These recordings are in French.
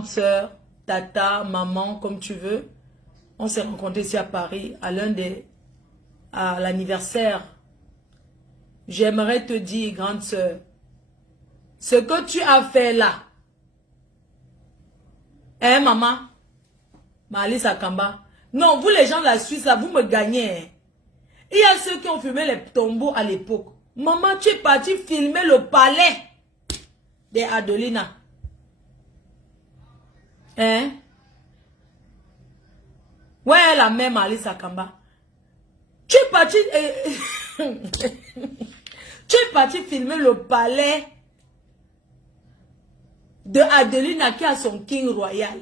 grande sœur, tata, maman, comme tu veux. On s'est rencontrés ici à Paris à l'anniversaire. J'aimerais te dire, grande sœur, ce que tu as fait là. Hein, maman? Malice Akamba. Non, vous les gens de la Suisse, là, vous me gagnez. Hein. Il y a ceux qui ont filmé les tombeaux à l'époque. Maman, tu es parti filmer le palais de Adelina. Hein? Ouais, la même Alice Akamba. Tu es parti... tu es parti filmer le palais de Adelina qui a son king royal.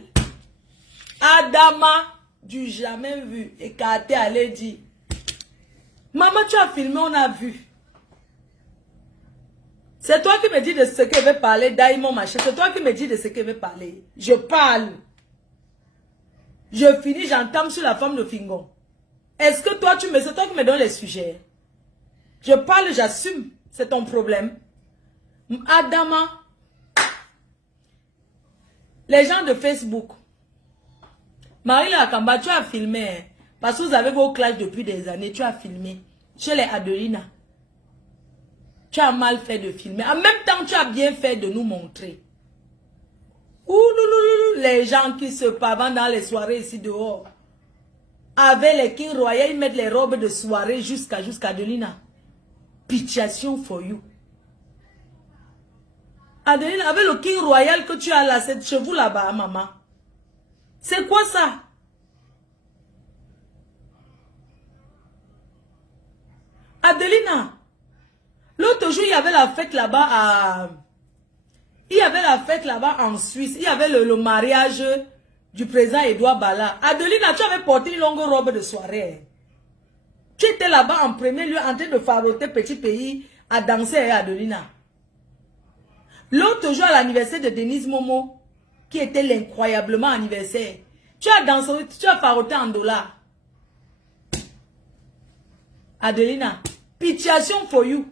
Adama, du jamais vu. Et Kate allait dire... Maman, tu as filmé, on a vu. C'est toi qui me dis de ce que je vais parler, Daïmon machin. C'est toi qui me dis de ce que je vais parler. Je parle. Je finis, j'entame sur la femme de Fingon. Est-ce que toi, c'est toi qui me donnes les sujets? Je parle, j'assume. C'est ton problème. Adama. Les gens de Facebook. Marie-La Akamba, tu as filmé. Hein, parce que vous avez vos clashs depuis des années. Tu as filmé. Chez les Adelina. Tu as mal fait de filmer. En même temps, tu as bien fait de nous montrer. Ouh, les gens qui se pavent dans les soirées ici dehors. Avec les kings royaux, ils mettent les robes de soirée jusqu'à Adelina. Pitiation for you. Adelina, avec le king royal que tu as là, c'est chez vous là-bas, maman. C'est quoi ça? Adelina, l'autre jour, il y avait la fête là-bas en Suisse. Il y avait le mariage du président Edouard Bala. Adelina, tu avais porté une longue robe de soirée. Tu étais là-bas en premier lieu en train de faroter petit pays à danser, Adelina. L'autre jour, à l'anniversaire de Denise Momo, qui était l'incroyablement anniversaire, tu as dansé, tu as faroté en dollars. Adelina, pitiation for you.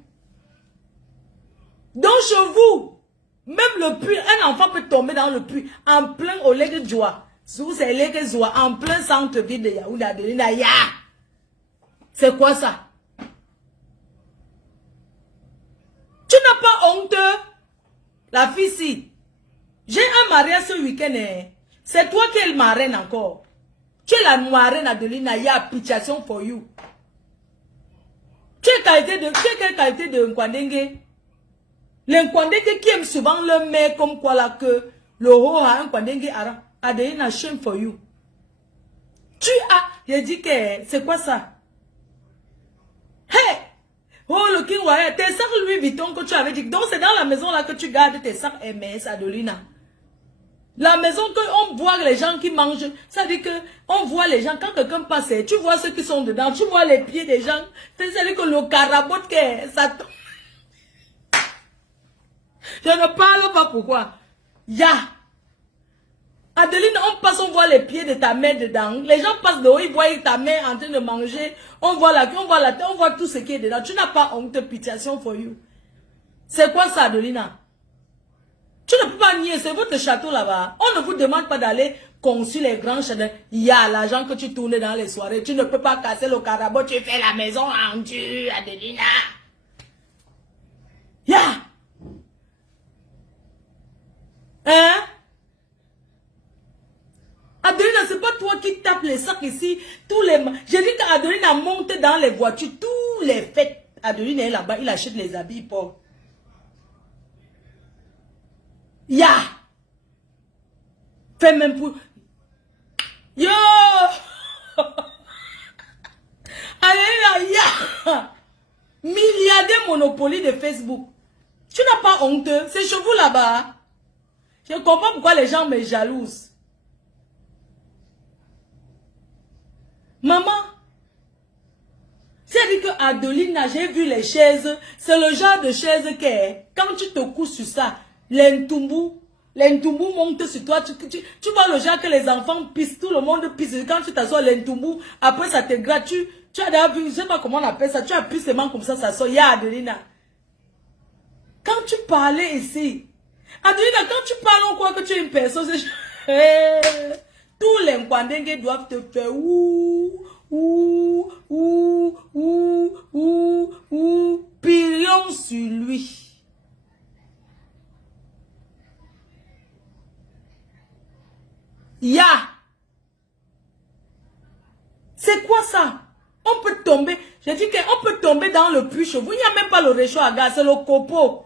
Donc chez vous, même le puits, un enfant peut tomber dans le puits en plein au lait de joie. Sous ces lait de joie, en plein centre-ville de Yaoundé, Adelina, ya. C'est quoi ça? Tu n'as pas honte? La fille si. J'ai un mariage ce week-end. C'est toi qui es le marraine encore. Tu es la marraine Adelina, ya, pitiation for you. Tu es quelle qualité de Nkwandengue? Le Nkwandengue qui aime souvent le mec comme quoi là que le haut a un Nkwandengue ara. Adelina, shame for you. Tu as, j'ai dit que, c'est quoi ça? Hey! Oh, le King Royal, tes sacs Louis Vuitton que tu avais dit. Donc c'est dans la maison là que tu gardes tes sacs MS, Adelina. La maison que on voit les gens qui mangent, ça dit que on voit les gens, quand quelqu'un passe, tu vois ceux qui sont dedans, tu vois les pieds des gens, c'est-à-dire que le carabote, ça tombe. Je ne parle pas pourquoi. Ya. Adeline, on passe, on voit les pieds de ta mère dedans. Les gens passent dehors, ils voient ta mère en train de manger. On voit la queue, on voit la tête, on voit tout ce qui est dedans. Tu n'as pas honte, pitiation for you. C'est quoi ça, Adelina? Tu ne peux pas nier, c'est votre château là-bas. On ne vous demande pas d'aller conçu les grands châteaux. Il y a l'argent que tu tournes dans les soirées. Tu ne peux pas casser le carabot, tu fais la maison en dur, Adelina. Ya. Hein? Adelina, c'est pas toi qui tapes les sacs ici. J'ai dit qu'Adelina monte dans les voitures, tous les fêtes. Adelina est là-bas, il achète les habits pauvres. Ya! Fais même pour... Yo! Adelina, ya! Milliardaire Monopoly de Facebook. Tu n'as pas honte? C'est chez vous là-bas. Je comprends pourquoi les gens me jalousent. Maman, c'est-à-dire que Adelina, j'ai vu les chaises. C'est le genre de chaise que quand tu te couches sur ça, l'entumbu monte sur toi. Tu vois le genre que les enfants pissent, tout le monde pisse. Quand tu t'assois l'entumbu, après ça te gratte. Tu as déjà vu, je ne sais pas comment on appelle ça. Tu appuies seulement comme ça sort. Ya Adelina. Quand tu parlais ici, Adelina, quand tu parles, on croit que tu es une personne. Tous les Nkwandengue doivent te faire pirion sur lui. Ya. C'est quoi ça? On peut tomber. J'ai dit qu'on peut tomber dans le puits chez vous. Il n'y a même pas le réchaud à gaz, c'est le copeau.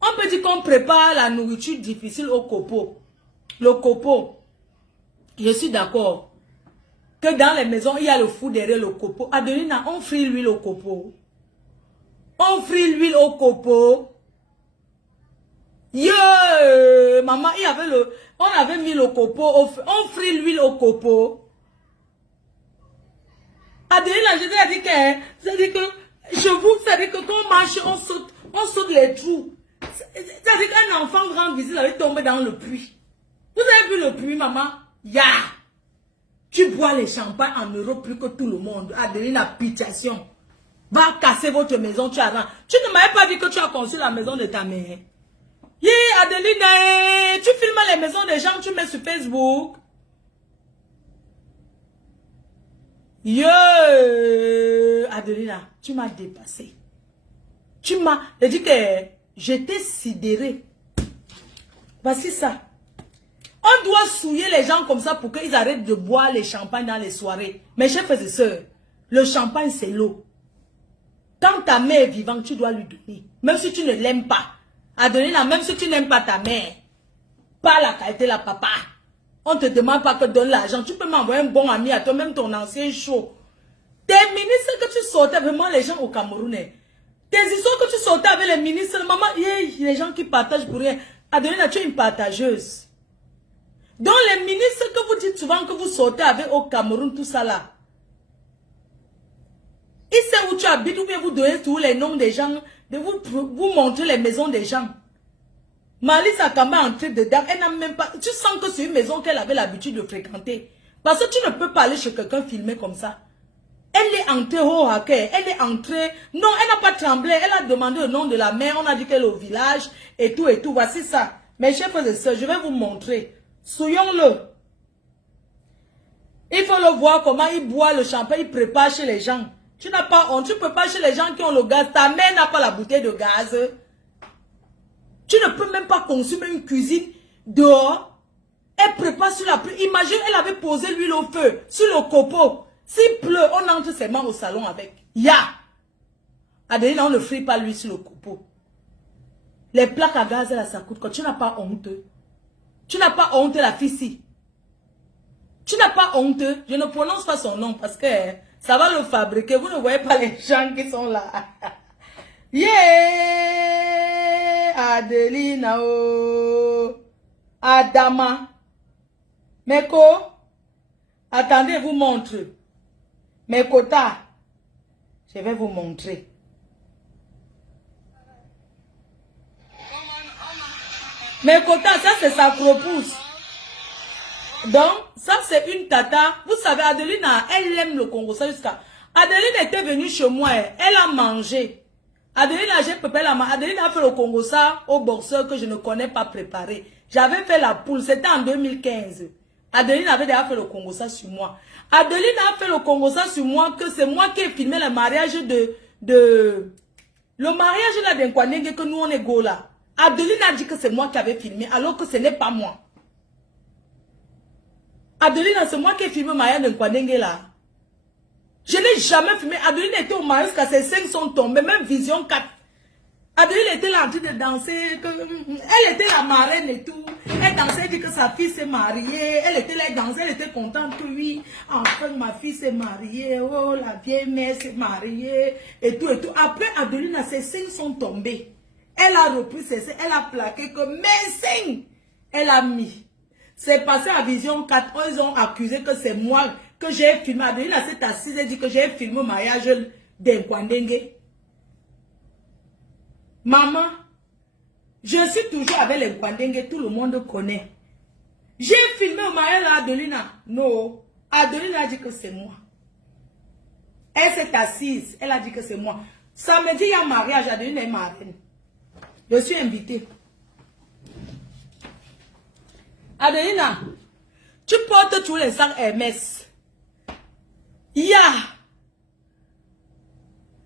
On peut dire qu'on prépare la nourriture difficile au copeau. Le copeau. Je suis d'accord. Que dans les maisons, il y a le four derrière le copeau. Adelina, on frit l'huile au copeau. On frit l'huile au copeau. Maman, il y avait on avait mis le copeau au feu. On frit l'huile au copeau. Adelina, je t'ai dit que, chez vous, ça dit que quand on marche, on saute les trous. Ça dit qu'un enfant grand visite avait tombé dans le puits. Vous avez vu le puits, maman? Ya! Tu bois les champagnes en Europe plus que tout le monde. Adelina, pitiation. Va casser votre maison, tu as. Tu ne m'avais pas dit que tu as conçu la maison de ta mère. Adelina, tu filmes les maisons des gens, tu mets sur Facebook. Adelina, tu m'as dépassé. Tu m'as... Je dis que j'étais sidérée. Voici ça. On doit souiller les gens comme ça pour qu'ils arrêtent de boire les champagnes dans les soirées. Mes chers frères et sœurs, le champagne c'est l'eau. Quand ta mère est vivante, tu dois lui donner. Même si tu ne l'aimes pas. Adelina, même si tu n'aimes pas ta mère. Pas la qualité de la papa. On ne te demande pas que donne l'argent. Tu peux m'envoyer un bon ami à toi, même ton ancien chaud. Tes ministres que tu sortais, vraiment les gens au Cameroun. Tes histoires que tu sortais avec les ministres, maman, les gens qui partagent pour rien. Adelina, tu es une partageuse. Donc les ministres que vous dites souvent que vous sortez avec au Cameroun, tout ça là. Il sait où tu habites ou bien vous donnez tous les noms des gens, de vous montrer les maisons des gens. Malice Akamba est entrée dedans, elle n'a même pas... Tu sens que c'est une maison qu'elle avait l'habitude de fréquenter. Parce que tu ne peux pas aller chez quelqu'un filmer comme ça. Elle est entrée au hacker, elle est entrée... Non, elle n'a pas tremblé, elle a demandé le nom de la mère, on a dit qu'elle est au village, et tout, et tout. Voici ça. Mes chers frères et sœurs, je vais vous montrer. Souillons-le. Il faut le voir comment il boit le champagne, il prépare chez les gens. Tu n'as pas honte, tu prépares chez les gens qui ont le gaz. Ta mère n'a pas la bouteille de gaz. Tu ne peux même pas consommer une cuisine dehors. Elle prépare sur la pluie. Imagine, elle avait posé l'huile au feu, sur le copeau. S'il pleut, on entre ses mains au salon avec. Adelina, on ne frit pas l'huile sur le copeau. Les plaques à gaz, là, ça coûte quoi? Tu n'as pas honte. Tu n'as pas honte, la fille. Tu n'as pas honte. Je ne prononce pas son nom parce que ça va le fabriquer. Vous ne voyez pas les gens qui sont là. Adelina, oh. Adama. Meko. Attendez, vous montre. Mekota. Je vais vous montrer. Mekota, ça c'est sa propousse. Donc, ça c'est une tata. Vous savez, Adelina, elle aime le Congo. Ça jusqu'à... Adelina était venue chez moi. Elle a mangé. Adelina, j'ai préparé la main. Adelina a fait le Congo ça au boxeur que je ne connais pas préparé. J'avais fait la poule. C'était en 2015. Adelina avait déjà fait le Congo ça sur moi. Adelina a fait le Congo ça sur moi que c'est moi qui ai filmé le mariage le mariage là d'un Nkwandengue que nous on est go là. Adelina a dit que c'est moi qui avais filmé alors que ce n'est pas moi. Adelina, c'est moi qui ai filmé le mariage d'un Nkwandengue là. Je n'ai jamais filmé. Adelina était au mariage quand ses seins sont tombés, même vision 4. Adelina était là en train de danser. Elle était la marraine et tout. Elle dansait, elle dit que sa fille s'est mariée. Elle était là, elle dansait, elle était contente que oui, enfin ma fille s'est mariée. Oh, la vieille mère s'est mariée. Et tout, et tout. Après, Adelina, ses seins sont tombés. Elle a repris ses seins, elle a plaqué que mes seins. Elle a mis. C'est passé à Vision 4. Ils ont accusé que c'est moi que j'ai filmé. Adelina s'est assise et dit que j'ai filmé le mariage d'un Nkwandengue. Maman, je suis toujours avec les Nkwandengue, tout le monde connaît. J'ai filmé le mariage d'Adelina. Non, Adelina a dit que c'est moi. Elle s'est assise, elle a dit que c'est moi. Samedi, il y a un mariage, Adelina est marraine. Je suis invitée. Adelina, Tu portes tous les sacs Hermès. Yeah.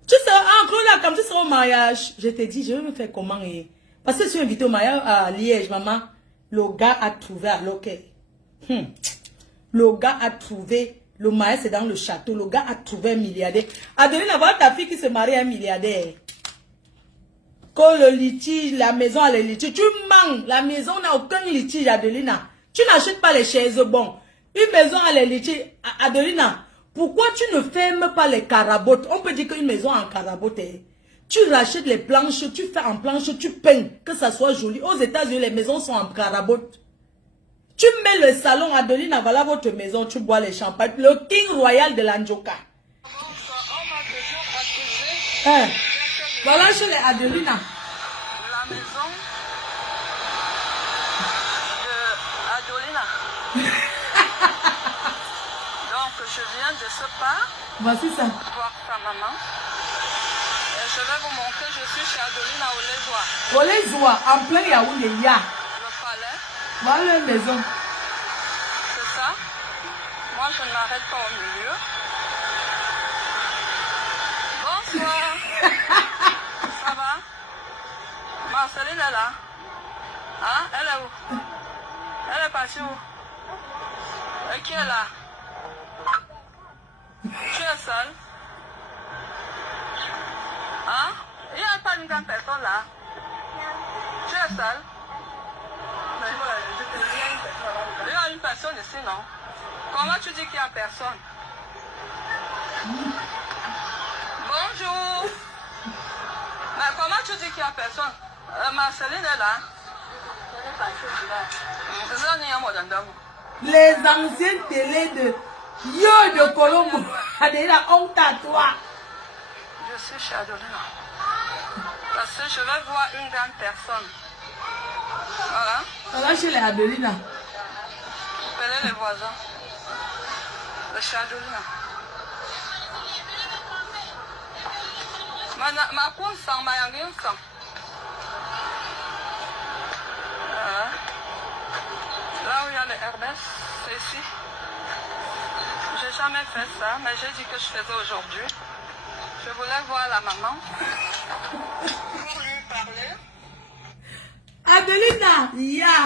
Tu seras encore là, comme tu seras au mariage. Je te dis, je vais me faire comment. Parce que je suis invité au mariage à Liège, maman. Le gars a trouvé à l'occueil. Le gars a trouvé. Le mariage, c'est dans le château. Le gars a trouvé un milliardaire. Adeline, voir ta fille qui se marie à un milliardaire. Quand le litige, la maison a le litige. Tu manques. La maison n'a aucun litige, Adelina. Tu n'achètes pas les chaises bon. Une maison a les litiges. Adelina, pourquoi tu ne fermes pas les carabotes? On peut dire qu'une maison en carabote. Tu rachètes les planches, tu fais en planche, tu peignes, que ça soit joli. Aux États-Unis, les maisons sont en carabote. Tu mets le salon, Adelina, voilà votre maison, tu bois les champagnes. Le king royal de l'Andjoka. Voilà chez les Adelina. La maison de Adelina. Donc je viens de ce pas. Voici ça. Voir ta maman. Et je vais vous montrer, je suis chez Adelina Au au Lezoa. Lezoa, en plein Yaoundé, ya. Le palais. Voilà la maison. C'est ça. Moi je ne m'arrête pas au milieu. Bonsoir. Ça va? Marceline est là. Hein? Elle est où? Elle est partie où? Et qui est là? Tu es seule? Hein? Il n'y a pas une grande personne là. Tu es seule? Il y a une personne ici, non? Comment tu dis qu'il n'y a personne? Bonjour. Mais comment tu dis qu'il n'y a personne? Marceline est là. Les anciennes télé de Yo de Colombo. Adela, honte à toi. Je suis chez Adelina. Parce que je vais voir une grande personne. Voilà. Voilà chez les Adelina. Appelez les voisins. Le chez Adelina. Ma course sans ma yanguin sans. Là où il y a les Hermès, c'est ici. J'ai jamais fait ça, mais j'ai dit que je faisais aujourd'hui. Je voulais voir la maman. Pour lui parler. Adelina, ya.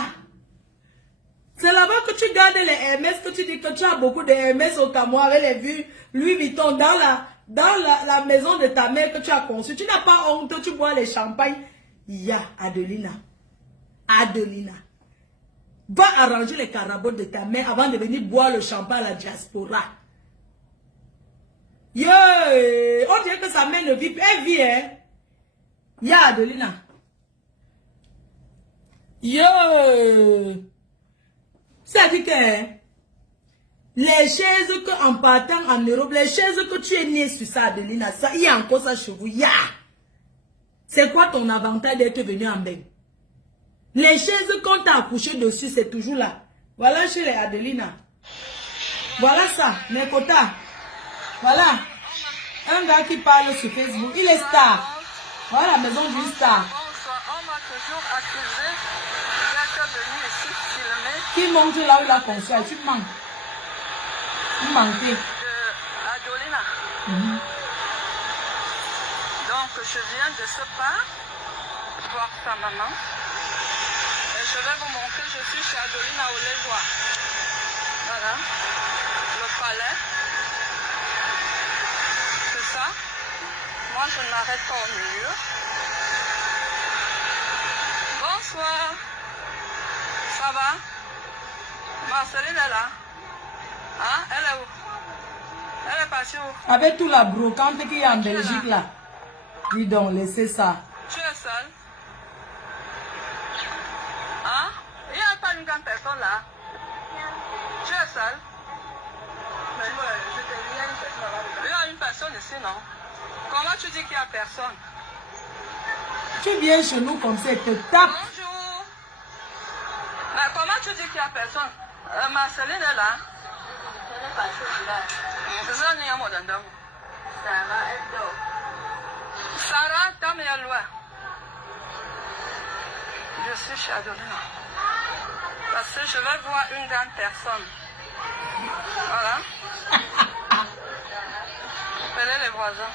C'est là-bas que tu gardes les Hermès, que tu dis que tu as beaucoup de Hermès au Cameroun avec les vues Louis Vuitton dans la maison de ta mère que tu as conçue. Tu n'as pas honte, tu bois les champagnes. Ya, Adelina. Adelina. Va arranger les carabotes de ta mère avant de venir boire le champagne à la diaspora. Yeah, on dirait que sa mère ne vit pas. Elle vit, hein. Ya, Adelina. Yeah. Ça dit que les chaises que en partant en Europe, les chaises que tu es né sur ça, Adelina, ça, il y a encore ça chez vous. Ya. C'est quoi ton avantage d'être venu en bain? Les chaises qu'on t'a accouché dessus, c'est toujours là. Voilà chez les Adelina. Voilà ça, mes quotas. Voilà. Un gars qui parle sur Facebook. Il est star. Voilà la maison d'une star. On m'a toujours accusé d'être venu ici filmer. Qui monte là où il a construit. Tu manques. Il manquait. De Adelina. Donc je viens de ce pas voir sa maman. Et je vais vous montrer, je suis chez Adelina au Lezoa. Voilà. Le palais. C'est ça. Moi je ne m'arrête pas au milieu. Bonsoir. Ça va? Marceline est là. Hein? Elle est où? Elle est partie où? Avec tout la brocante qu'il y a en Belgique là. Dis donc, laissez ça. Tu es seule? Hein? Il n'y a pas une grande personne là. Tu es seule? Il y a une personne ici, non? Comment tu dis qu'il n'y a personne? Tu viens chez nous comme ça et te tape. Bonjour. Mais comment tu dis qu'il n'y a personne? Marceline est là. Sarah, ta meilleure loi. Je suis chez Adelina. Parce que je vais voir une grande personne. Voilà. Appelez les voisins.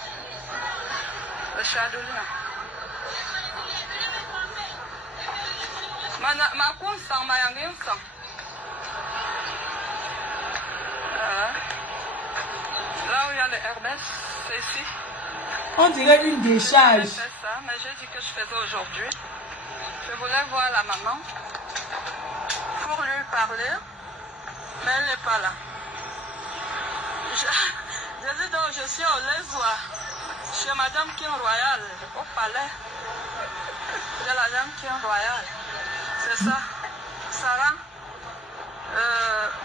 Le Chadolina. Ma consent, ma yangin sang. Là où il y a le Hermès, c'est ici. On dirait une décharge. J'ai fait ça, mais j'ai dit que je faisais aujourd'hui. Je voulais voir la maman pour lui parler, mais elle n'est pas là. Je dis donc, je suis au Lesoir, chez Madame King Royal, au palais de la Dame King Royal. C'est ça. Sarah,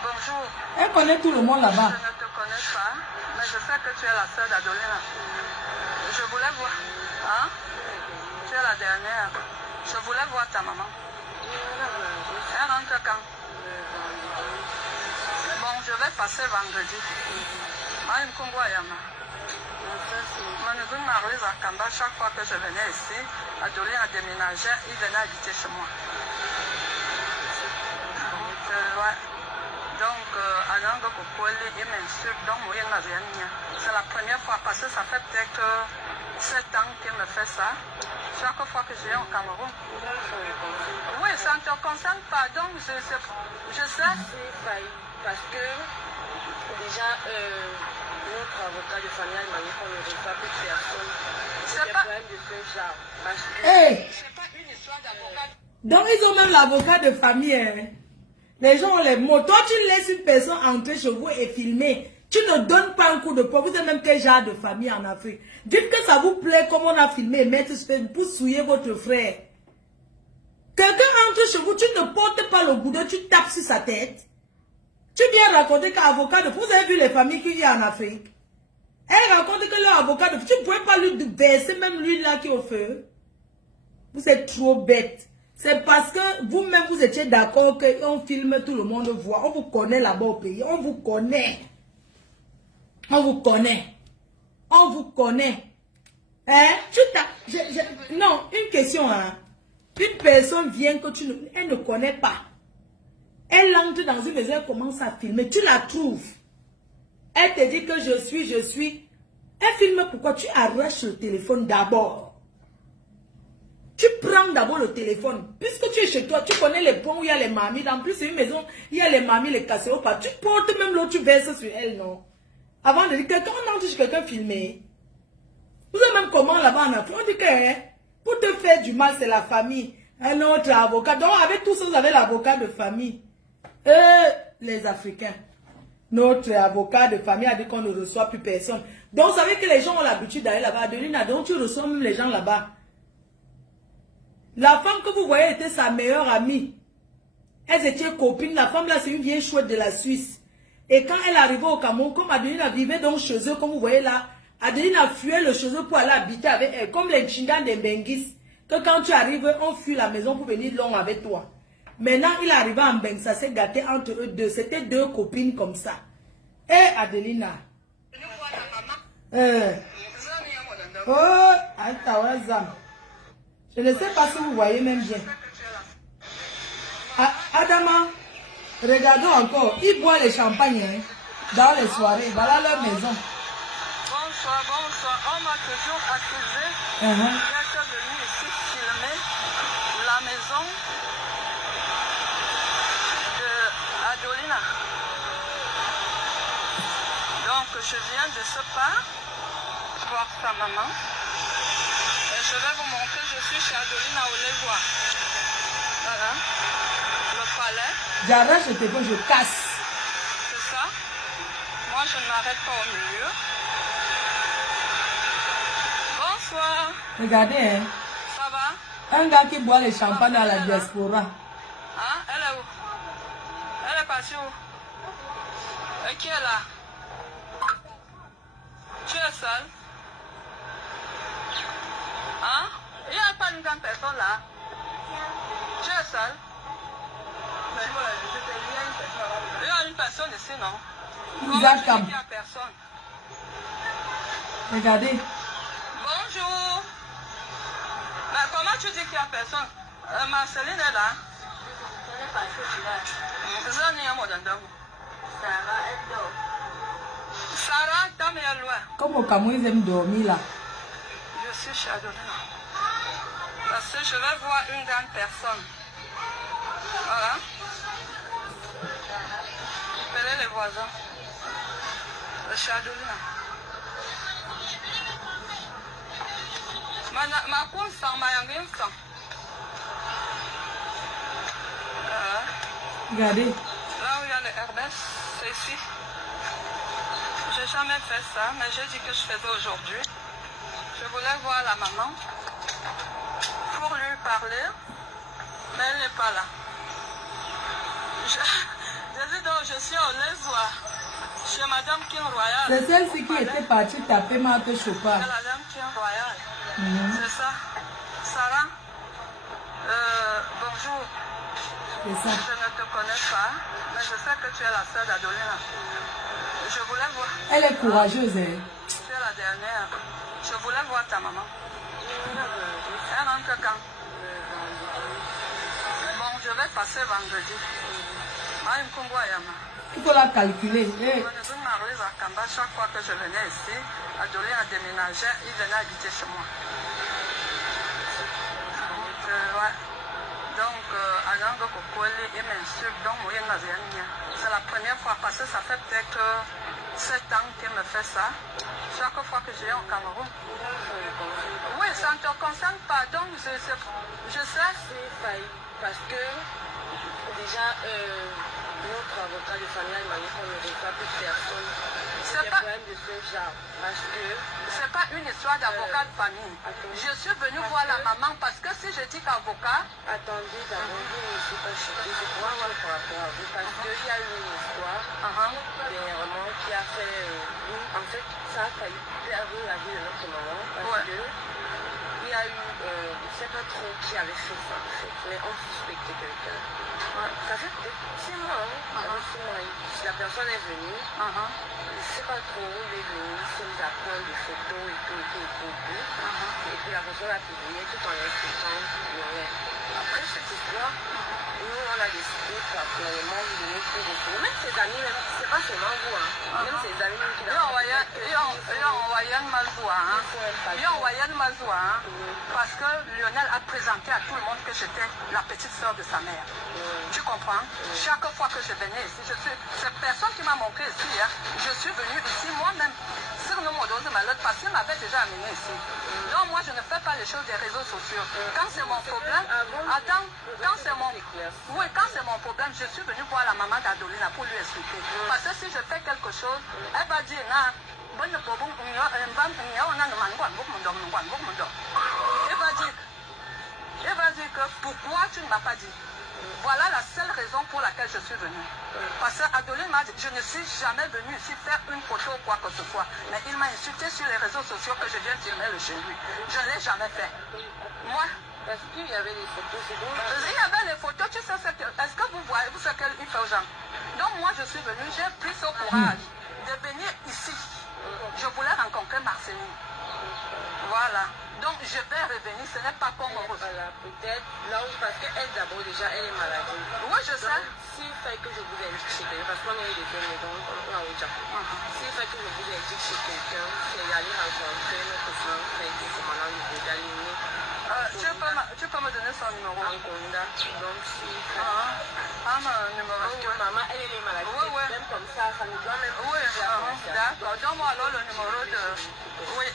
bonjour. Elle connaît tout le monde là-bas. Je ne te connais pas, mais je sais que tu es la sœur d'Adolina. Je voulais voir. Hein? Tu es la dernière. Je voulais voir ta maman. Elle rentre quand? Bon, je vais passer vendredi. Manougoun m'arrive à Kamba chaque fois que je venais ici. Adolina déménageait, il venait habiter chez moi. Donc, Ananga Kokole, il m'insulte, donc moi, il n'a rien. C'est la première fois, parce que ça fait peut-être 7 ans qu'il me fait ça. Chaque fois que je viens au Cameroun. Oui, ça ne te concerne pas, donc je sais. Parce que déjà, notre avocat de famille m'a dit qu'on ne reçoit plus personne. C'est pas problème de ce genre. Parce que c'est pas une histoire d'avocat. Donc ils ont même l'avocat de famille. Hein. Les gens ont les mots. Toi, tu laisses une personne entrer chez vous et filmer. Tu ne donnes pas un coup de poing. Vous êtes même quel genre de famille en Afrique? Dites que ça vous plaît comme on a filmé et mettre pour souiller votre frère. Quelqu'un entre chez vous, tu ne portes pas le boudin, tu tapes sur sa tête. Tu viens raconter qu'avocat de... Vous avez vu les familles qu'il y a en Afrique? Elle raconte que leur avocat de... Tu ne pouvais pas lui verser même lui là qui est au feu. Vous êtes trop bête. C'est parce que vous-même vous étiez d'accord qu'on filme, tout le monde voit. On vous connaît là-bas au pays. On vous connaît. On vous connaît. On vous connaît. Hein? Non, une question. Hein? Une personne vient que elle ne connaît pas. Elle entre dans une maison, elle commence à filmer. Tu la trouves. Elle te dit que je suis. Elle filme pourquoi? Tu arraches le téléphone d'abord. Tu prends d'abord le téléphone. Puisque tu es chez toi, tu connais les points où il y a les mamies. En plus, c'est une maison, il y a les mamies, les casseroles. Tu portes même l'autre, tu verses sur elle, non? Avant de dire, quelqu'un entre chez quelqu'un filmé. Vous savez même comment là-bas en Afrique? On dit que hein, pour te faire du mal, c'est la famille. Un autre avocat. Donc, avec tout ça, vous avez l'avocat de famille. Les Africains. Notre avocat de famille a dit qu'on ne reçoit plus personne. Donc, vous savez que les gens ont l'habitude d'aller là-bas. Adelina, donc tu reçois même les gens là-bas. La femme que vous voyez était sa meilleure amie. Elles étaient copines. La femme là, c'est une vieille chouette de la Suisse. Et quand elle arrivait au Cameroun, comme Adelina vivait donc chez eux, comme vous voyez là, Adelina fuyait le chez eux pour aller habiter avec elle. Comme les Chingan des Benguis. Que quand tu arrives, on fuit la maison pour venir long avec toi. Maintenant, il arrivait en Beng, ça s'est gâté entre eux deux. C'était deux copines comme ça. Adelina. Oh, Altawazam. Je ne sais pas si vous voyez même bien. Adama, regardons encore. Ils boivent les champagnes hein, dans les soirées. Voilà leur maison. Bonsoir, bonsoir. On m'a toujours accusé d'être venu ici filmer la maison de Adolina. Donc, je viens de ce pas voir sa maman. Et je vais vous montrer, je suis chez Adolina au Lesoir. Voilà. Le palais. J'arrache le téléphone, je casse. C'est ça. Moi, je ne m'arrête pas au milieu. Bonsoir. Regardez, hein. Ça va? Un gars qui boit les champagnes à la diaspora. Hein? Elle est où? Elle est partie où? Et qui est là? Tu es seule? Hein? Il n'y a pas une grande personne là? Tu es seule? Il y a une personne ici, non? Comment tu dis qu'il n'y a personne? Regardez. Bonjour. Mais comment tu dis qu'il n'y a personne? Marceline est là? Sarah, dame à loin. Comme au Cameroun, ils aiment dormir là. Je suis chez Adolina. Parce que je vais voir une grande personne. Voilà. Appelez les voisins. Le chez Adolina. Ma course sans ma yangue sans. Regardez. Là où il y a le Hermès, c'est ici. J'ai jamais fait ça, mais j'ai dit que je faisais aujourd'hui. Je voulais voir la maman pour lui parler, mais elle n'est pas là. Je dis donc, je suis au Lesoir, chez Madame King Royal. C'est celle-ci qui était partie taper Marthe Chopard. C'est la Dame King Royal. C'est ça. Sarah, bonjour. C'est ça. Je ne te connais pas, mais je sais que tu es la sœur d'Adolina. Je voulais voir. Elle est courageuse, hein. Tu es la dernière. Je voulais voir ta maman. Elle rentre quand? Bon, je vais passer vendredi. Il faut la calculer. Hey. Chaque fois que je venais ici, Adolé a déménagé, il venait habiter chez moi. Ouais. Donc, Anango Kokoli, il m'insulte, donc moi, il n'a rien dit. C'est la première fois, parce que ça fait peut-être 7 ans qu'il me fait ça. Chaque fois que je viens au Cameroun. Oui, ça ne te concerne pas, donc je sais. C'est failli, parce que déjà, notre avocat de famille m'a dit qu'on ne reçoit plus personne. C'est pas problème de ce genre, parce que c'est pas une histoire d'avocat de famille. Je suis venue voir la maman parce que si je dis qu'avocat. Attendez, d'abord, je ne suis pas choquée. C'est pour moi par rapport à vous, parce qu'il y a eu une histoire dernièrement qui a fait. En fait, ça a failli perdre la vie de notre maman, parce que il y a eu, je ne sais pas trop qui avait fait ça, en fait, mais on suspectait quelqu'un. Ça fait peut-être 6 mois, si la personne est venue, je ne sais pas trop où il est venu, il nous a pris des photos et tout. Et puis la personne a publié tout en expliquant rien. Après cette histoire, nous on a décidé personnellement de donner plus de photos. Même ses amis, c'est pas seulement vous, même ses amis qui l'ont envoyé un Mazoua, parce que Lionel a présenté à tout le monde que j'étais la petite soeur de sa mère. Tu comprends? Chaque fois que je venais ici, c'est personne qui m'a montré ici. Je suis venue ici moi-même sur nos modos de malade parce qu'il m'avait déjà amené ici. Donc moi je ne fais pas les choses des réseaux sociaux. Quand c'est mon problème, attends, quand c'est mon problème, je suis venue voir la maman d'Adolina pour lui expliquer. Parce que si je fais quelque chose, elle va dire elle va dire que pourquoi tu ne m'as pas dit. Voilà la seule raison pour laquelle je suis venue. Parce qu'Adoline m'a dit, je ne suis jamais venue ici faire une photo ou quoi que ce soit. Mais il m'a insulté sur les réseaux sociaux que je viens filmer le chez lui. Je ne l'ai jamais fait. Moi, parce qu'il y avait des photos, c'est bon. Il y avait les photos, tu sais, est-ce que vous voyez ce qu'il fait aux gens? Donc moi je suis venue, j'ai pris ce courage de venir ici. Je voulais rencontrer Marceline. Voilà. Donc je vais revenir, ce n'est pas comme Rose. Voilà, peut-être là où, parce qu'elle d'abord déjà, elle est malade. Oui, je sais. S'il fait que je vous invite chez quelqu'un, parce qu'on est des maisons, on a au Japon. S'il fait que je vous invite chez quelqu'un, c'est d'aller rencontrer notre frère, qui est commandant du Bédaline. Tu peux me donner son numéro? Anconda. Donc si... numéro. Parce que maman, elle est malade. Oui. Même comme ça nous doit même... Oui, d'accord. Donne-moi alors le numéro de... Oui.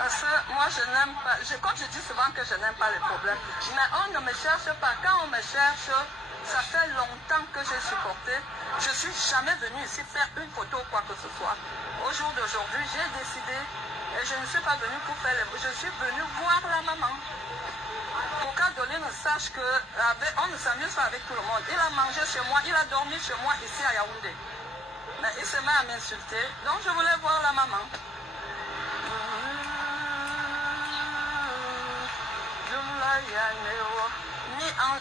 Parce que moi, je n'aime pas... Comme je dis souvent que je n'aime pas les problèmes. Mais on ne me cherche pas. Quand on me cherche... Ça fait longtemps que j'ai supporté. Je ne suis jamais venue ici faire une photo ou quoi que ce soit. Au jour d'aujourd'hui, j'ai décidé et je ne suis pas venue pour faire les... Je suis venue voir la maman. Pour qu'Adoline sache qu'on ne s'amuse pas avec tout le monde. Il a mangé chez moi, il a dormi chez moi ici à Yaoundé. Mais il se met à m'insulter. Donc je voulais voir la maman.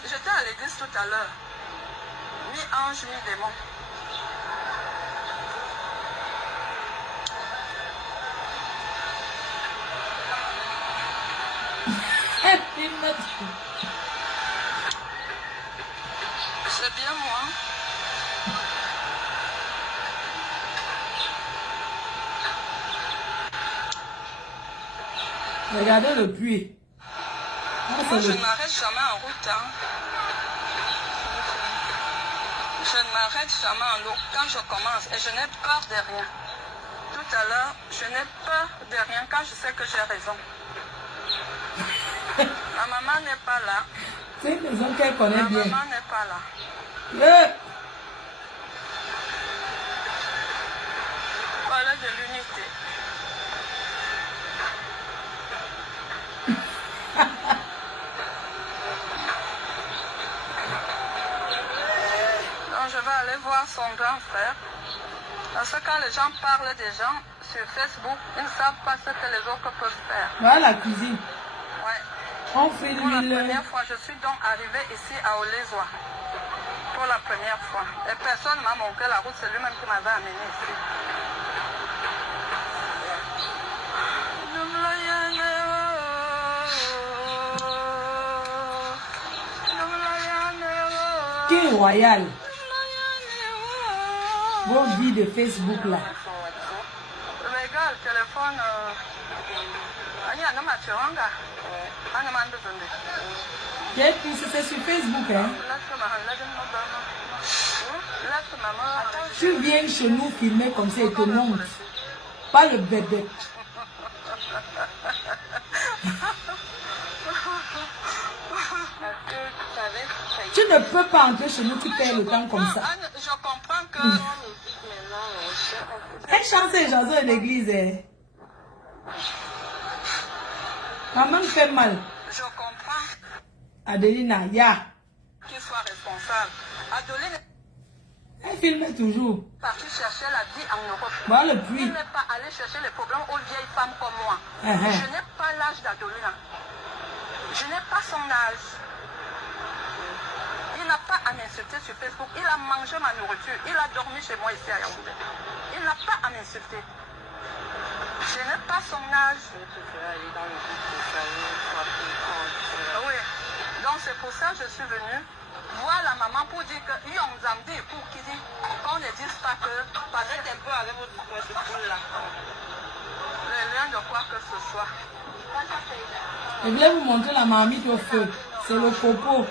J'étais à l'église tout à l'heure. Ni ange, ni démon. C'est bien moi. Regardez le puits. Moi, je ne m'arrête jamais en route. Hein. Je ne m'arrête jamais en route quand je commence et je n'ai peur de rien. Tout à l'heure, je n'ai peur de rien quand je sais que j'ai raison. Ma maman n'est pas là. C'est une maison qu'elle connaît bien. Ma maman n'est pas là. Voilà de l'unité. Donc je vais aller voir son grand frère. Parce que quand les gens parlent des gens sur Facebook, ils ne savent pas ce que les autres peuvent faire. Voilà la cuisine. Ouais. On fait Pour la l'huile. première fois, je suis donc arrivée ici à Olezoa. Pour la première fois. Et personne ne m'a montré la route, c'est lui-même qui m'avait amené ici. King Royal. Vos vies de Facebook là. Les gars, le téléphone. C'est sur Facebook, hein. Tu viens chez nous filmer comme ça et te montre. Pas le bébé. Tu ne peux pas entrer chez nous, tu perds le temps comme ça. Je comprends que... Elle chante ses chansons de l'église, hein. Maman fait mal. Je comprends. Adelina, ya. Qu'il soit responsable. Adeline Elle filme toujours. est partie chercher la vie en Europe. Voilà le puits. Il n'est pas allé chercher les problèmes aux vieilles femmes comme moi. Je n'ai pas l'âge d'Adelina. Je n'ai pas son âge. Il n'a pas à m'insulter sur Facebook. Il a mangé ma nourriture. Il a dormi chez moi ici à Yaoundé. Il n'a pas à m'insulter. Je n'ai pas son âge. Oui. Donc c'est pour ça que je suis venue voir la maman pour dire que pour qui dit qu'on ne dise pas que parlez un peu avec votre là. Les liens de quoi que ce soit. Je voulais vous montrer la marmite au feu. C'est le copeau.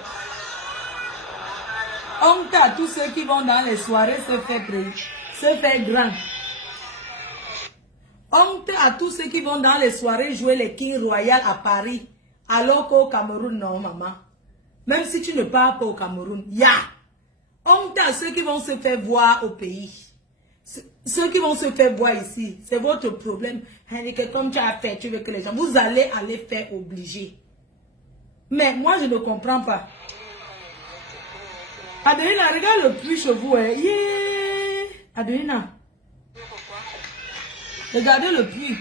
Honte à tous ceux qui vont dans les soirées se faire grand. Honte à tous ceux qui vont dans les soirées jouer les King Royal à Paris. Alors qu'au Cameroun, non, maman. Même si tu ne pars pas au Cameroun, ya. Honte à ceux qui vont se faire voir au pays. Ceux qui vont se faire voir ici, c'est votre problème. Comme tu as fait, tu veux que les gens... Vous allez faire obligé. Mais moi, je ne comprends pas. Adelina, regarde le puits chez vous. Hein. Yeah. Adelina. Regardez le puits.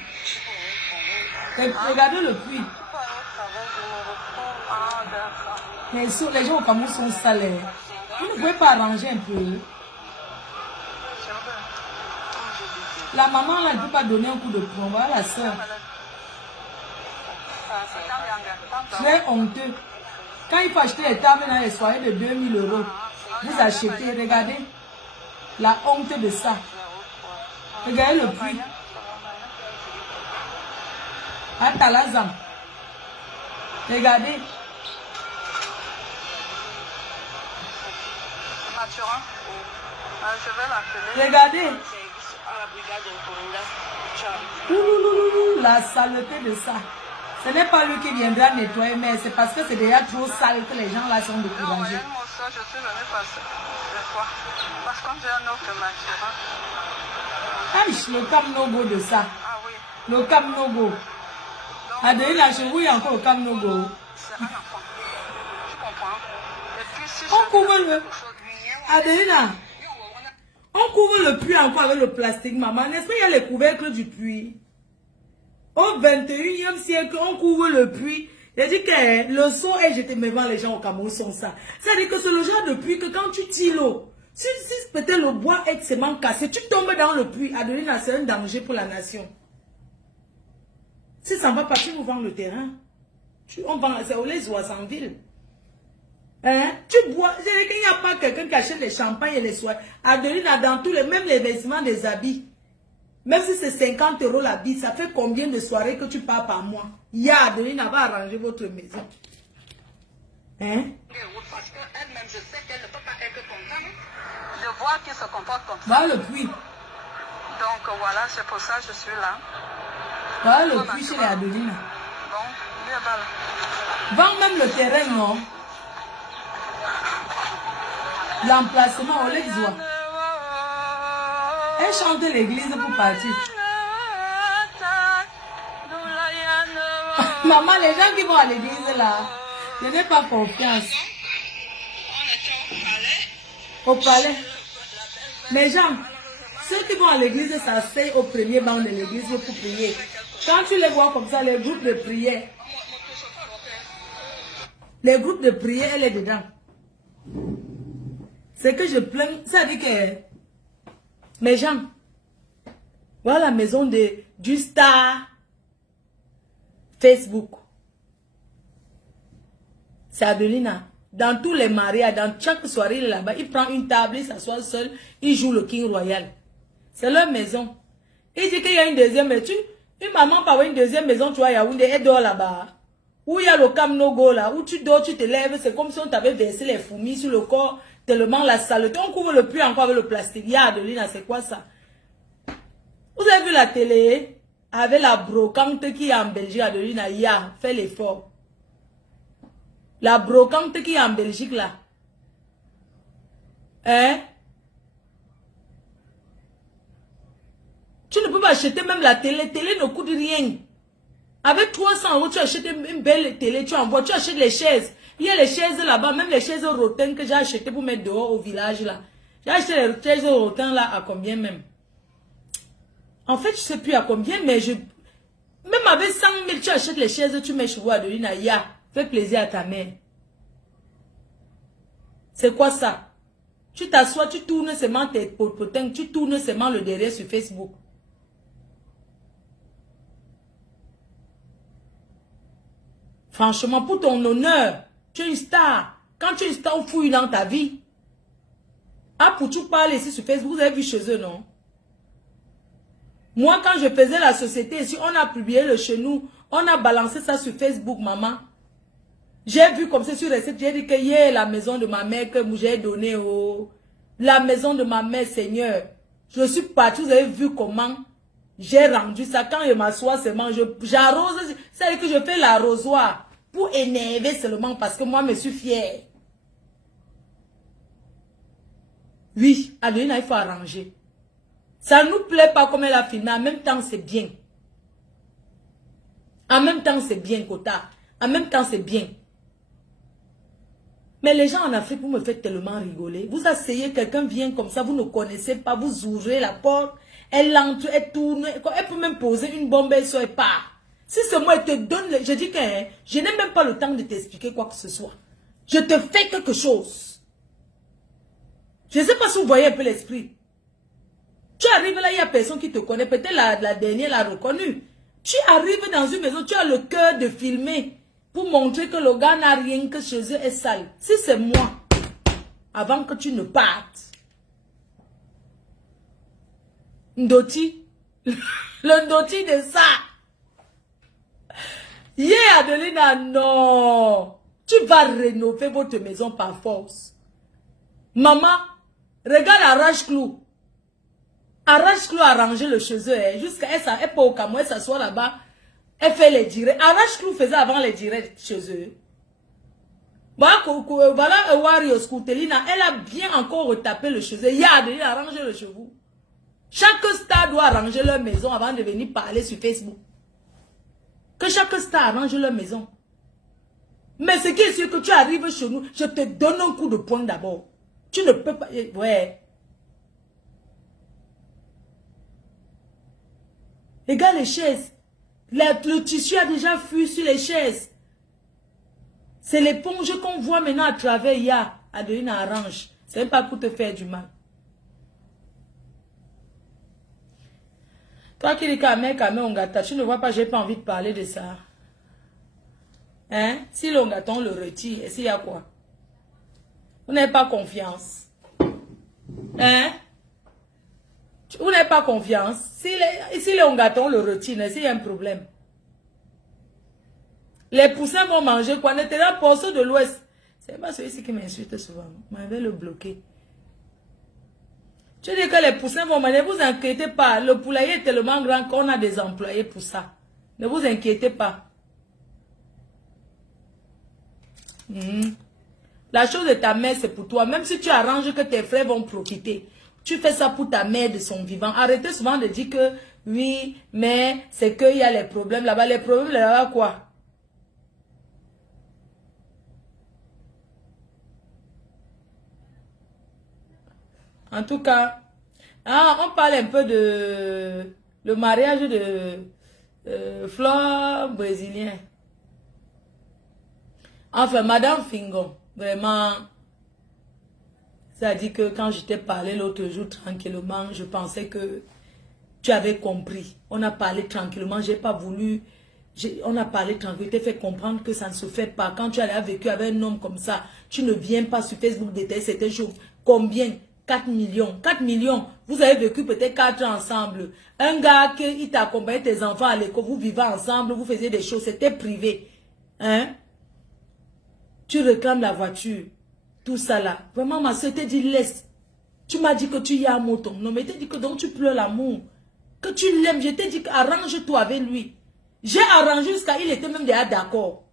Regardez le puits. Mais les gens au Cameroun sont salés. Vous ne pouvez pas arranger un peu. La maman là, elle ne peut pas donner un coup de poing. Voilà la soeur. Très honteux. Quand il faut acheter les tables dans les soirées de 2000 €, vous achetez, regardez la honte de ça. Regardez le puits. Atalazam. Regardez. Je vais l'appeler. Regardez. La saleté de ça. Ce n'est pas lui qui viendra nettoyer, mais c'est parce que c'est déjà trop sale que les gens là sont découragés. Non, je suis venue parce qu'on j'ai un autre Aïe, le Cam No Go de ça. Ah oui. Le Cam No Go. Adelina, chez vous, il y a encore le Cam No Go. C'est un enfant. Tu comprends? Et puis si on couvre le... Adelina, on couvre le puits encore avec le plastique, maman. N'est-ce pas, il y a les couvercles du puits. Au 21e siècle, on couvre le puits. J'ai dit que le son est jeté devant les gens au Cameroun sont ça. C'est-à-dire que c'est le genre de puits que quand tu tires l'eau, si peut-être le bois est extrêmement cassé, tu tombes dans le puits. Adelina, c'est un danger pour la nation. Si ça ne va pas, tu nous vends le terrain. On vend, c'est au lait 60 000. Hein? Tu bois, il n'y a pas quelqu'un qui achète les champagnes et les soirées. Adeline a dans tous les, même les vêtements, des habits. Même si c'est 50 € l'habit, ça fait combien de soirées que tu pars par mois? Adeline va arranger votre maison. Hein? Parce qu'elle-même, je sais qu'elle ne peut pas être contente de voir qu'il se comporte comme ça. Voilà le puits. Donc voilà, c'est pour ça que je suis là. Voilà le puits chez les Adeline. Bon, mieux bas là. Vends même le terrain, non? L'emplacement, on l'exoit. Elle chante l'église pour partir. Maman, les gens qui vont à l'église là, je n'ai pas confiance. Au palais. Les gens, ceux qui vont à l'église s'asseyent au premier banc de l'église pour prier. Quand tu les vois comme ça, les groupes de prière. Les groupes de prière, elle est dedans. C'est que je plains, ça dit que mes gens, voilà la maison du star Facebook. C'est Adelina. Dans tous les mariages, dans chaque soirée là-bas, il prend une table, il s'assoit seul, il joue le King Royal. C'est leur maison. Il dit qu'il y a une deuxième maison. Une maman peut avoir une deuxième maison, tu vois, Yaoundé, elle dort là-bas. Où il y a le Cam No Go là, où tu dors, tu te lèves, c'est comme si on t'avait versé les fourmis sur le corps, tellement la saleté. On couvre le puits encore avec le plastique. Adelina, c'est quoi ça? Vous avez vu la télé avec la brocante qui est en Belgique, Adelina, fais l'effort. La brocante qui est en Belgique là. Hein? Tu ne peux pas acheter même la télé. La télé ne coûte rien. Avec 300 €, tu achètes une belle télé, tu envoies, tu achètes les chaises. Il y a les chaises là-bas, même les chaises rotin que j'ai achetées pour mettre dehors au village là. J'ai acheté les chaises rotin là à combien même? En fait, je ne sais plus à combien, mais même avec 100 000, tu achètes les chaises, tu mets chez vous, Adelina, fais plaisir à ta mère. C'est quoi ça? Tu t'assois, tu tournes seulement tes potins, tu tournes seulement le derrière sur Facebook. Franchement, pour ton honneur, tu es une star. Quand tu es une star, on fouille dans ta vie. Ah, pour tu parles ici sur Facebook, vous avez vu chez eux, non? Moi, quand je faisais la société ici, on a publié le chez nous. On a balancé ça sur Facebook, maman. J'ai vu comme ça sur recette, j'ai dit que hier, la maison de ma mère que j'ai donnée au... La maison de ma mère, Seigneur. Je suis partie, vous avez vu comment j'ai rendu ça. Quand je m'assois seulement, j'arrose. C'est-à-dire que je fais l'arrosoir pour énerver seulement parce que moi, je suis fière. Oui, Adelina, il faut arranger. Ça ne nous plaît pas comme elle a filmé. En même temps, c'est bien. En même temps, c'est bien, Kota. En même temps, c'est bien. Mais les gens en Afrique, vous me faites tellement rigoler. Vous asseyez, quelqu'un vient comme ça, vous ne connaissez pas, vous ouvrez la porte, elle entre, elle tourne, elle peut même poser une bombe, elle sort et part. Si c'est moi, elle te donne, je dis que je n'ai même pas le temps de t'expliquer quoi que ce soit. Je te fais quelque chose. Je ne sais pas si vous voyez un peu l'esprit. Tu arrives là, il n'y a personne qui te connaît. Peut-être la dernière l'a reconnu. Tu arrives dans une maison, tu as le cœur de filmer pour montrer que le gars n'a rien, que chez eux est sale. Si c'est moi, avant que tu ne partes. Ndoti. Le Ndoti de ça. Adelina, non. Tu vas rénover votre maison par force. Maman, regarde Arrache-Clou. Arrache-Clou a rangé le chez eux. Jusqu'à elle peut au Cameroun, elle s'assoit là-bas. Elle fait les directs. Arrache-Clou faisait avant les directs chez eux. Voilà Wario Scoutelina. Elle a bien encore retapé le chez eux. Adelina a rangé le chez vous. Chaque star doit ranger leur maison avant de venir parler sur Facebook. Que chaque star arrange leur maison. Mais ce qui est sûr que tu arrives chez nous, je te donne un coup de poing d'abord. Tu ne peux pas... Ouais. Regarde les chaises. Le tissu a déjà fui sur les chaises. C'est l'éponge qu'on voit maintenant à travers Adelina arrange. C'est même pas pour te faire du mal. Toi qui dis qu'à mec, on gâte, tu ne vois pas, j'ai pas envie de parler de ça. Hein? Si le gâteau le retire, et s'il y a quoi? Vous n'avez pas confiance. Hein? Vous n'avez pas confiance. Si le gâteau le retire, s'il y a un problème. Les poussins vont manger quoi? N'était là pour ceux de l'Ouest. C'est pas celui-ci qui m'insulte souvent. Je vais le bloquer. Tu dis que les poussins vont manger. Ne vous inquiétez pas. Le poulailler est tellement grand qu'on a des employés pour ça. Ne vous inquiétez pas. La chose de ta mère, c'est pour toi. Même si tu arranges que tes frères vont profiter. Tu fais ça pour ta mère de son vivant. Arrêtez souvent de dire que oui, mais c'est qu'il y a les problèmes là-bas. Les problèmes là-bas, quoi? En tout cas, on parle un peu de le mariage de Flore brésilien. Enfin, Madame Fingon, vraiment, ça dit que quand je t'ai parlé l'autre jour tranquillement, je pensais que tu avais compris. On a parlé tranquillement, j'ai pas voulu, on a parlé tranquillement, je t'ai fait comprendre que ça ne se fait pas. Quand tu as vécu avec un homme comme ça, tu ne viens pas sur Facebook détailler certaines choses. Combien? 4 millions. 4 millions. Vous avez vécu peut-être 4 ans ensemble. Un gars qui t'a accompagné tes enfants à l'école, vous vivez ensemble, vous faisiez des choses, c'était privé. Hein? Tu réclames la voiture. Tout ça là. Vraiment, ma soeur t'a dit, laisse. Tu m'as dit que tu y as amour ton homme. Mais t'as dit que donc tu pleures l'amour. Que tu l'aimes. Je t'ai dit arrange-toi avec lui. J'ai arrangé jusqu'à il était même déjà d'accord.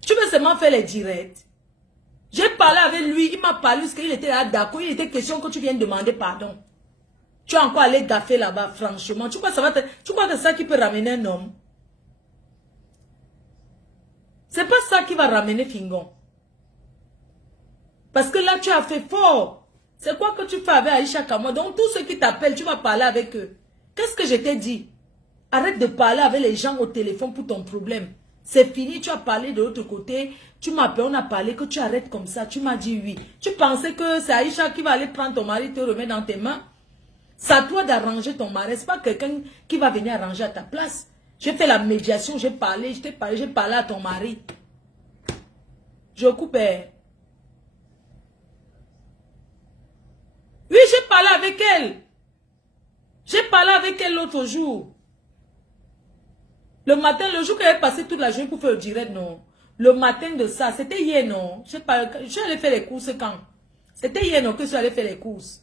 Tu veux seulement faire les directs. J'ai parlé avec lui, il m'a parlé parce qu'il était là d'accord, il était question que tu viennes demander pardon. Tu as encore allé gaffer là-bas, franchement. Tu crois que c'est ça qui peut ramener un homme? C'est pas ça qui va ramener Fingon. Parce que là, tu as fait fort. C'est quoi que tu fais avec Aïcha Kamwa? Donc, tous ceux qui t'appellent, tu vas parler avec eux. Qu'est-ce que je t'ai dit? Arrête de parler avec les gens au téléphone pour ton problème. C'est fini, tu as parlé de l'autre côté. Tu m'appelles, on a parlé, que tu arrêtes comme ça. Tu m'as dit oui. Tu pensais que c'est Aïcha qui va aller prendre ton mari, te remettre dans tes mains? C'est à toi d'arranger ton mari. C'est pas quelqu'un qui va venir arranger à ta place. J'ai fait la médiation, j'ai parlé, je t'ai parlé, j'ai parlé à ton mari. Je coupe. Oui, j'ai parlé avec elle. J'ai parlé avec elle l'autre jour. Le matin, le jour qu'elle est passée toute la journée pour faire le direct, non. Le matin de ça, c'était hier, non. Je suis allée faire les courses quand? C'était hier, non, que je suis allée faire les courses.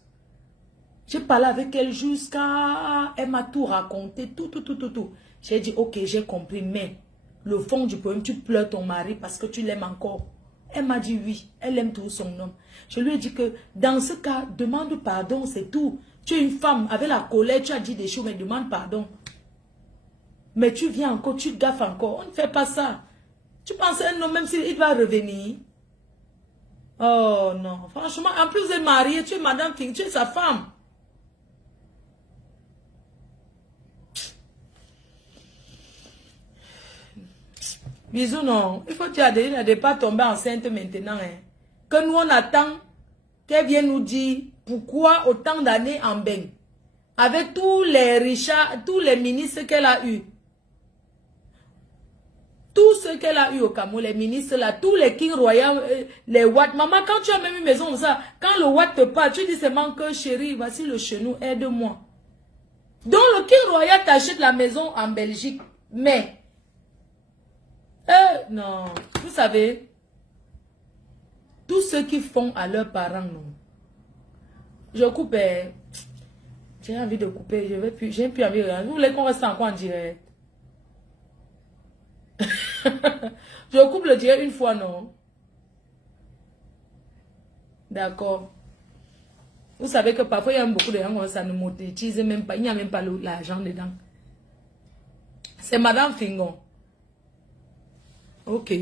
J'ai parlé avec elle jusqu'à... Elle m'a tout raconté, tout. J'ai dit, ok, j'ai compris, mais le fond du problème, tu pleures ton mari parce que tu l'aimes encore. Elle m'a dit oui, elle aime tout son homme. Je lui ai dit que dans ce cas, demande pardon, c'est tout. Tu es une femme, avec la colère, tu as dit des choses, mais demande pardon. Mais tu viens encore, tu gaffes encore. On ne fait pas ça. Tu penses à un homme, même s'il va revenir. Oh non, franchement, en plus vous êtes marié, tu es Madame King, tu es sa femme. Bisous, non. Il faut que tu n'aies pas tomber enceinte maintenant. Hein. Que nous, on attend qu'elle vienne nous dire pourquoi autant d'années en bain. Avec tous les richards, tous les ministres qu'elle a eus. Tout ce qu'elle a eu au Cameroun, les ministres là, tous les kings royaux, les Watt. Maman, quand tu as même une maison comme ça, quand le Watt te parle, tu dis seulement que chérie, voici le chenou, aide-moi. Donc le king royal t'achète la maison en Belgique. Mais, non, vous savez, tous ceux qui font à leurs parents, non. Je coupe, j'ai envie de couper, j'ai plus envie de regarder. Vous voulez qu'on reste encore en direct? Je coupe le direct une fois, non? D'accord. Vous savez que parfois il y a beaucoup de gens, ça ne monétise même pas. Il n'y a même pas l'argent dedans. C'est Madame Fingon. Ok.